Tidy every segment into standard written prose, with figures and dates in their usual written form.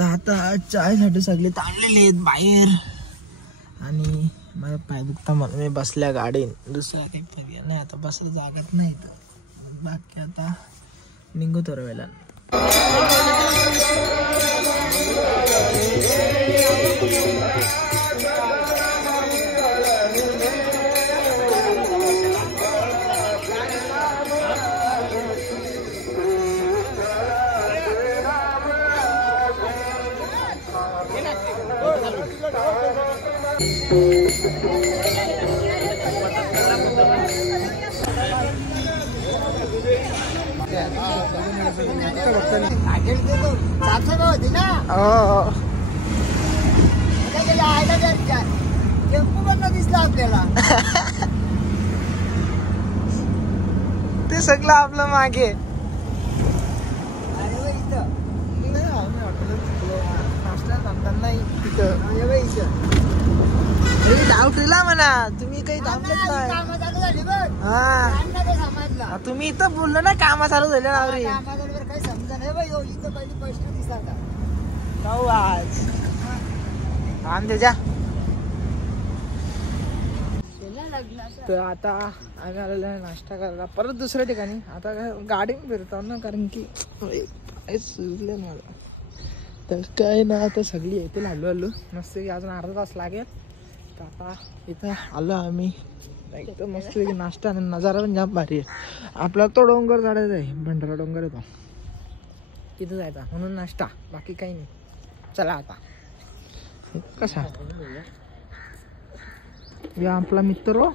आता चायसाठी सगळे ताणलेले आहेत बाहेर आणि माझा पाय दुखता म्हणून मी बसल्या गाडीत. दुसरा काही पर्याय नाही, आता बसला जागाच नाही. बाकी आता निघू थोड्या वेळेला. दिसला आपल्याला ते सगळं आपलं मागे डाऊट दिला म्हणा. तुम्ही काही थांबत नाही. हा तुम्ही इथं बोललो ना कामा चालू झाले नावरी काही समजा नाही बाई. इथं पहिली पैसे दिसतात आज आम त्याच्या. तर आता आम्ही आलेलो आहे नाश्ता करायला परत दुसऱ्या ठिकाणी. आता गाडी फिरतो ना कारण की सुचले मला. तर काय ना आता सगळी येतील हळूहळू मस्त की अजून अर्धा तास लागेल. तर आता इथं आलो आम्ही एकदम मस्त नाश्ता आणि नजारा पण जाम भारी आहे. आपला तो डोंगर चढायचा आहे, भंडारा डोंगर येतो तिथं जायचा म्हणून नाश्ता, बाकी काही नाही. चला आता कसा या आपला मित्र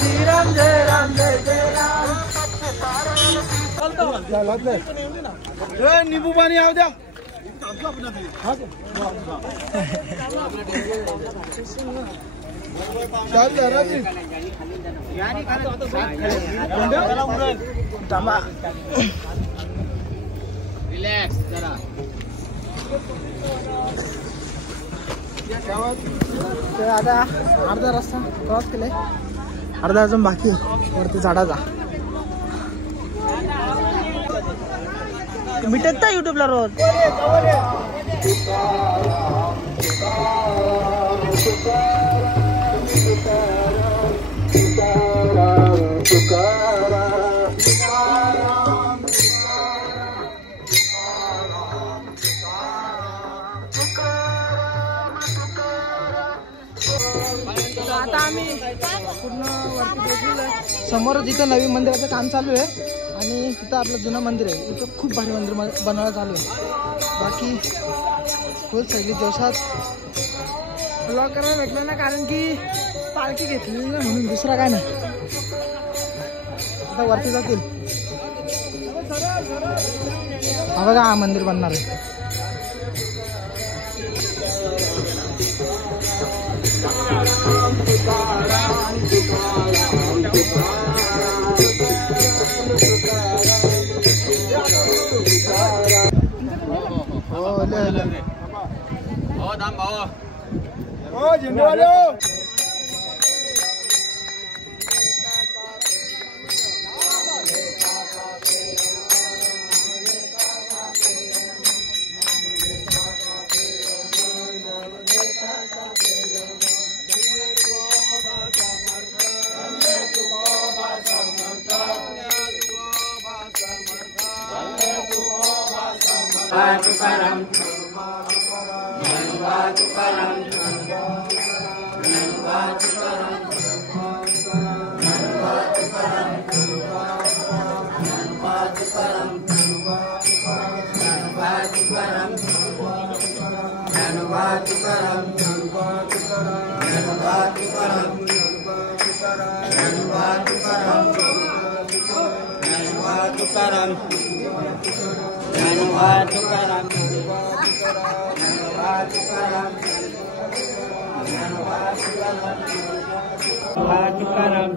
श्रीराम जय राम जय जय राम. निंबू पाणी आव द्या. रिलॅक्स जरा. आता अर्धा रस्ता क्रॉस केलाय, अर्धा अजून बाकी वरती झाडाचा. मी टाकता युट्यूबला रोज. आता आम्ही पूर्ण वरती पोहोचलोय. समोर जिथं नवीन मंदिराचं काम चालू आहे आणि तिथं आपलं जुनं मंदिर आहे. इथं खूप भारी मंदिर बनवायला चालू आहे. बाकी फुल सगळी जोशात ब्लॉग करायला भेटलं ना कारण की पालखी घेतलेली ना म्हणून, दुसरा काय नाही. आता वरती जातील. हा बघा हा मंदिर बनणार आहे. Bye. ज्ञानोबा तुकाराम ज्ञानोबा तुकाराम ज्ञानोबा तुकाराम ज्ञानोबा तुकाराम ज्ञानोबा तुकाराम ज्ञानोबा तुकाराम ज्ञानोबा तुकाराम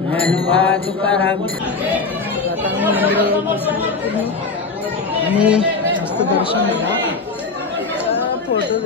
ज्ञानोबा तुकाराम आणि मस्त दर्शन घ्या फोटो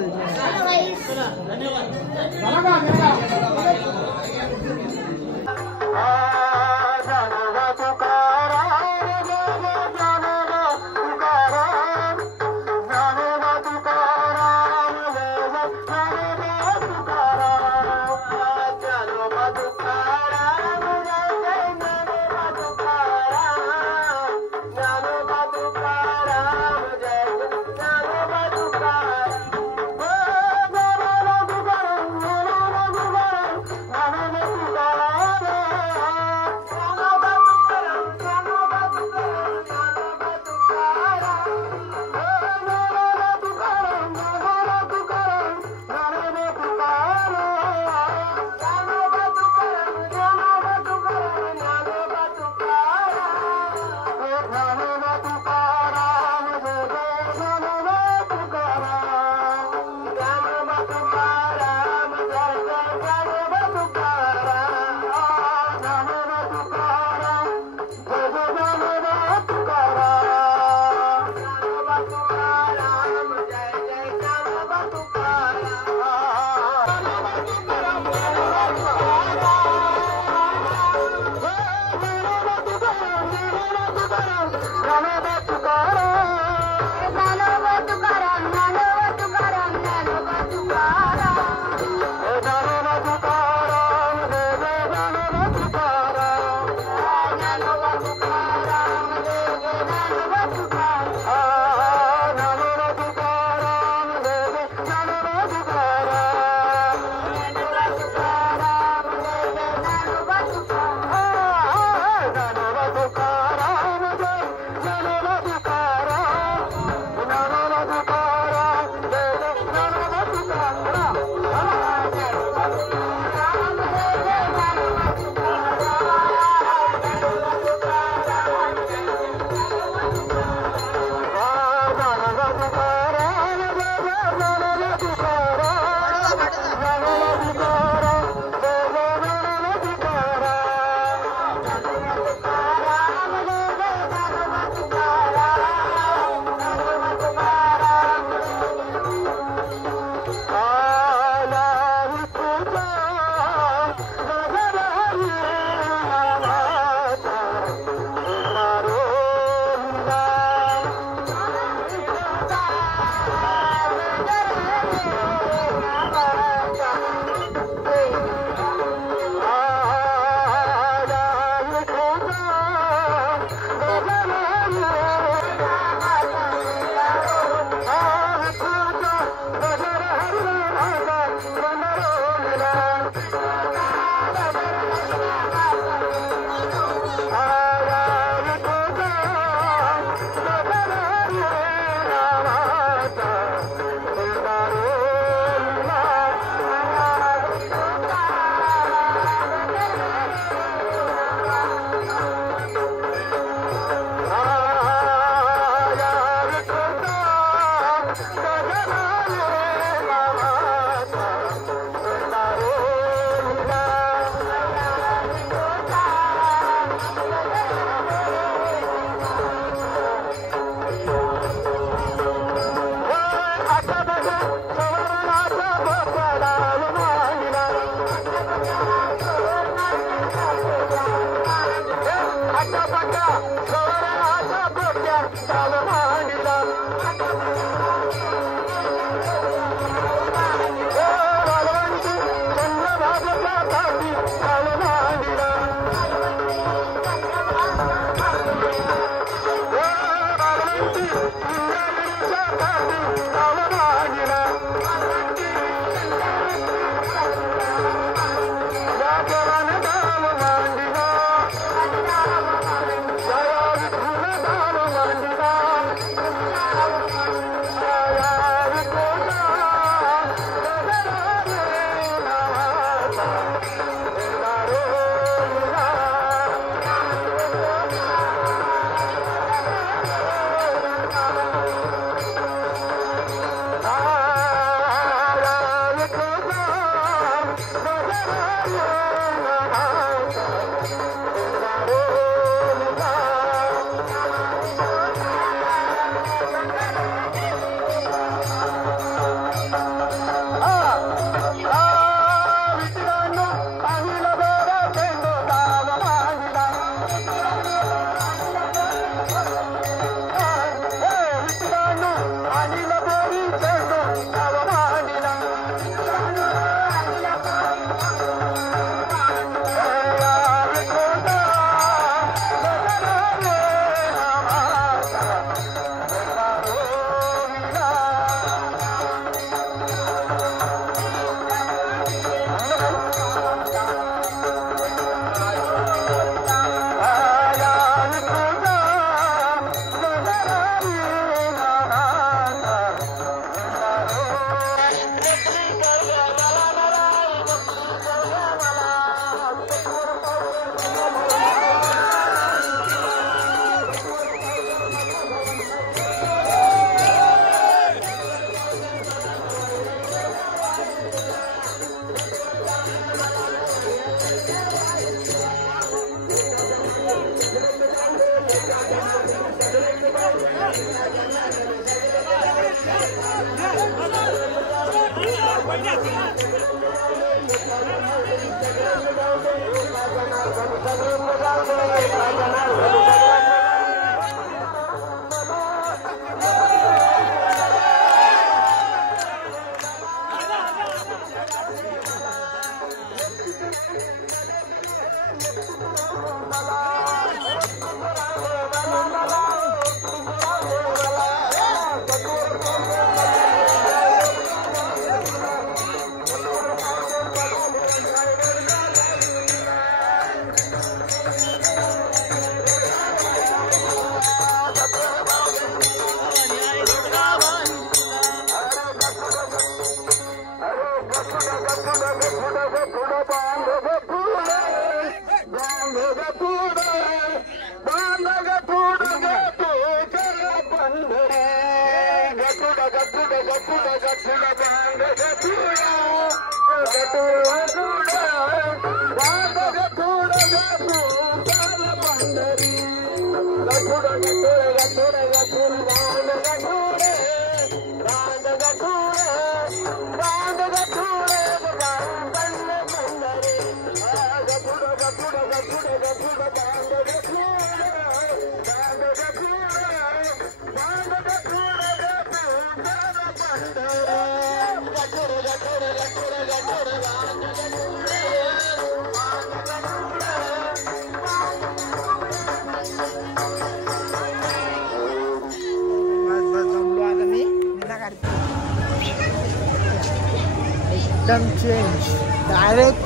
एकदम चेंज डायरेक्ट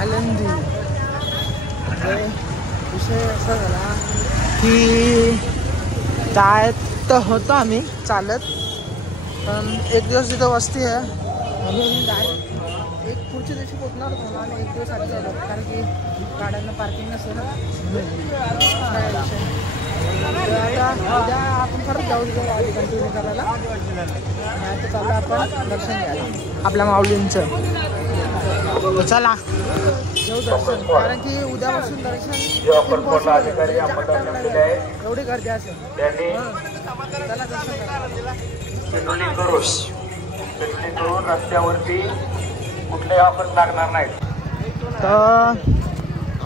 आनंदी. विषय असा झाला की जायत तर होतो आम्ही चालत, पण एक दिवस तिथं वस्ती आहे म्हणून डायरेक्ट एक पुढच्या दिवशी पोचणार होतो आणि एक दिवस आधी आलो कारण की गाड्यांना पार्किंग नसेल ना. आता उद्या आपण परत जाऊ तिथं आधी कंटिन्यू करायला. आता चाललं आपण दर्शन घ्यायला आपल्या माऊलींचं. चला येऊ दर्शन, कारण की उद्यापासून दर्शन एवढी गर्दी असेल. चला दर्शन करून रस्त्यावरती कुठलेही ऑफर लागणार नाहीत. तर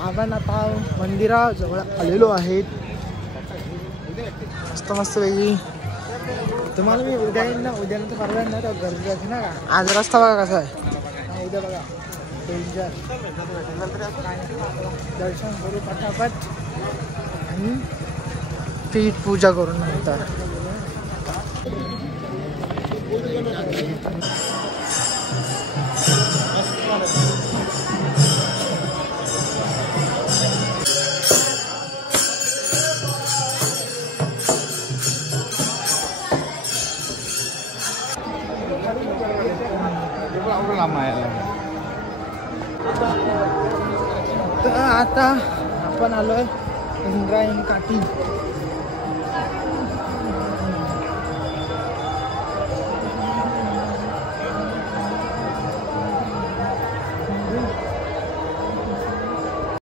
आपण आता मंदिराजवळ आलेलो आहेत. मस्त मस्त वेगळी. तुम्हाला मी उद्या येईन ना, उद्यानंतर परवा येईन ना, तर गर्दी असते ना. आज रस्ता बघा कसा आहे. उद्या बघा डेंजर. दर्शन करू पटापट आणि पीठ पूजा करून नंतर तर आता आपण आलोय इंद्रायणी काठी.